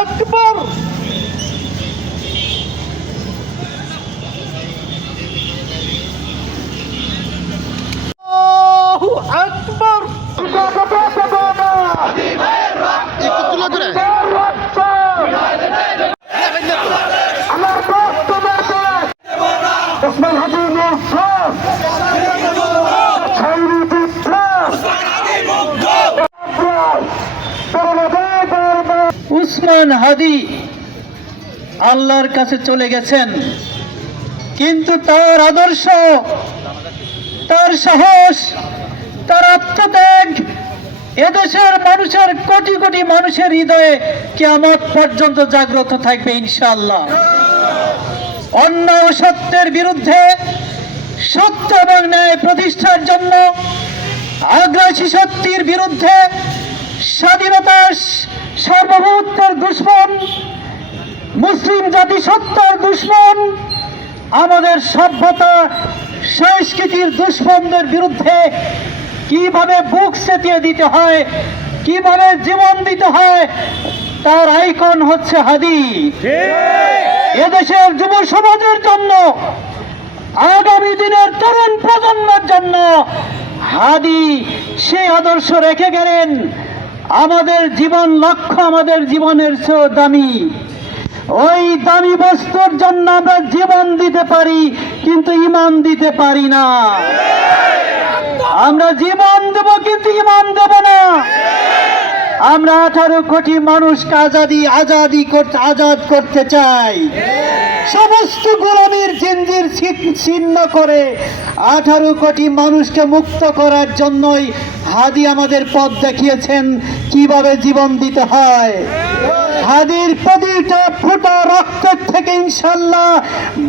আকবার। আল্লাহু আকবার। ওসমান হাদি উসমান হাদি আল্লাহর কাছে চলে গেছেন, কিন্তু তার আদর্শ, তার সাহস, তার আত্মত্যাগ এদেশের মানুষের, কোটি কোটি মানুষের হৃদয়ে কিয়ামত পর্যন্ত জাগ্রত থাকবে ইনশাআল্লাহ। অন্যায় ও সত্যের বিরুদ্ধে, সত্য এবং ন্যায় প্রতিষ্ঠার জন্য, আগ্রাসী শক্তির বিরুদ্ধে, স্বাধীনতার সার্বভৌমত্বের দুশ্মন, মুসলিম জাতিসত্তার দুশ্মন, আমাদের সভ্যতা সংস্কৃতির দুশ্মনদের বিরুদ্ধে কিভাবে বুক চেতিয়ে দিতে হয়, কিভাবে জীবন দিতে হয়, তার আইকন হচ্ছে হাদি। এদেশের যুব সমাজের জন্য, আগামী দিনের তরুণ প্রজন্মের জন্য হাদি সেই আদর্শ রেখে গেলেন। আমাদের জীবন লক্ষ্য আমাদের জীবনের চেয়ে দামি। ওই দামি বস্তুর জন্য আমরা জীবন দিতে পারি, কিন্তু ঈমান দিতে পারি না। আমরা জীবন দেব, কিন্তু ঈমান দেব না। আমরা 18 কোটি মানুষকে আজাদ করতে চাই। সমস্ত গোলামীর জিঞ্জির ছিন্ন করে 18 কোটি মানুষকে মুক্ত করার জন্যই হাদি আমাদের পথ দেখিয়েছেন কিভাবে জীবন দিতে হয়। হাদির প্রতিটা ফোঁটা রক্তের থেকে ইনশাআল্লাহ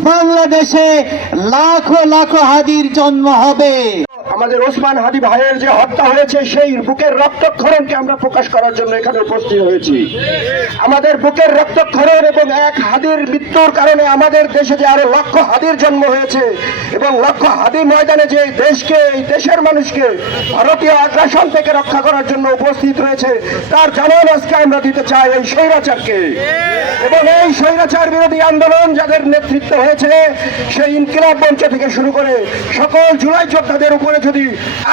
বাংলাদেশে লাখো লাখো হাদির জন্ম হবে। আমাদের ওসমান হাদি ভাইয়ের যে হত্যা হয়েছে, সেই বুকের রক্তক্ষরণকে আমরা প্রকাশ করার জন্য এখানে উপস্থিত হয়েছি। আমাদের বুকের রক্তক্ষরণ এবং এক হাদির মৃত্যুর কারণে আমাদের দেশে যে আরো লক্ষ হাদির জন্ম হয়েছে এবং লক্ষ হাদি ময়দানে যে দেশকে, এই দেশের মানুষকে ভারতীয় আগ্রাসন থেকে রক্ষা করার জন্য উপস্থিত রয়েছে, তার জানান আজকে আমরা দিতে চাই এই স্বৈরাচারকে। এবং এই স্বৈরাচার বিরোধী আন্দোলন যাদের নেতৃত্ব হয়েছে, সেই ইনকিলাব মঞ্চ থেকে শুরু করে সকল জুলাই যোদ্ধাদের উপরে যদি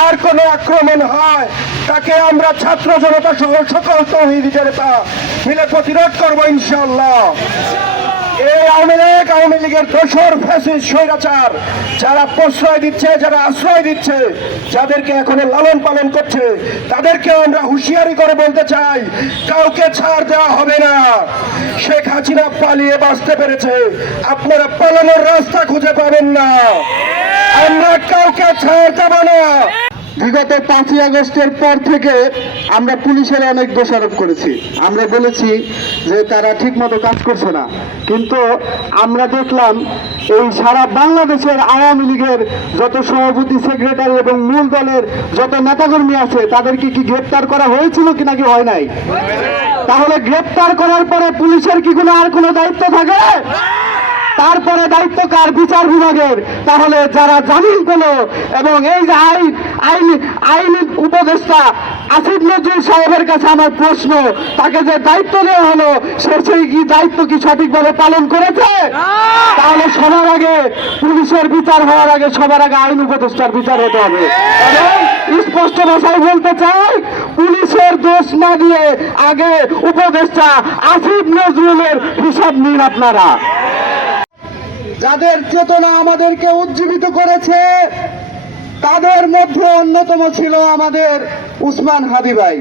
আর কোনো আক্রমণ হয়, তাকে আমরা ছাত্র জনতা সহ সকল তৌহিদি জনতা মিলে প্রতিরোধ করবো ইনশাআল্লাহ। এই আওয়ামী লীগের দোসর ফ্যাসিস্ট স্বৈরাচার যারা প্রশ্রয় দিচ্ছে, যারা আশ্রয় দিচ্ছে, যাদেরকে এখনো লালন পালন করছে, তাদেরকে আমরা হুঁশিয়ারি করে বলতে চাই, কাউকে ছাড় দেওয়া হবে না। শেখ হাসিনা পালিয়ে বাঁচতে পেরেছে, আপনারা পালানোর রাস্তা খুঁজে পাবেন না। আমরা কাউকে ছাড় দেব না। বিগত 5ই আগস্টের পর থেকে আমরা পুলিশের অনেক দোষারোপ করেছি। আমরা বলেছি যে তারা ঠিকমতো কাজ করছে না, কিন্তু আমরা দেখলাম এই সারা বাংলাদেশের আওয়ামী লীগের যত সভাপতি, সেক্রেটারি এবং মূল দলের যত নেতাকর্মী আছে, তাদেরকে কি গ্রেপ্তার করা হয়েছিল কি নাকি হয় নাই? তাহলে গ্রেপ্তার করার পরে পুলিশের কি আর কোনো দায়িত্ব থাকে? তারপরে দায়িত্ব কার? বিচার বিভাগের। তাহলে যারা জামিন পেল এবং এই যে আইন উপদেষ্টা আসিফ নজরুল সাহেবের কাছে আমার প্রশ্ন, তাকে যে দায়িত্ব দেওয়া হলো, সেই কি দায়িত্ব কি সঠিকভাবে পালন করেছে? তাহলে সবার আগে পুলিশের বিচার হওয়ার আগে সবার আগে আইন উপদেষ্টার বিচার হতে হবে। এবং স্পষ্ট ভাষায় বলতে চাই, পুলিশের দোষ না দিয়ে আগে উপদেষ্টা আসিফ নজরুলের হিসাব নিন আপনারা। যাদের চেতনা আমাদেরকে উজ্জীবিত করেছে, তাদের মধ্যে অন্যতম ছিল আমাদের উসমান হাদি ভাই।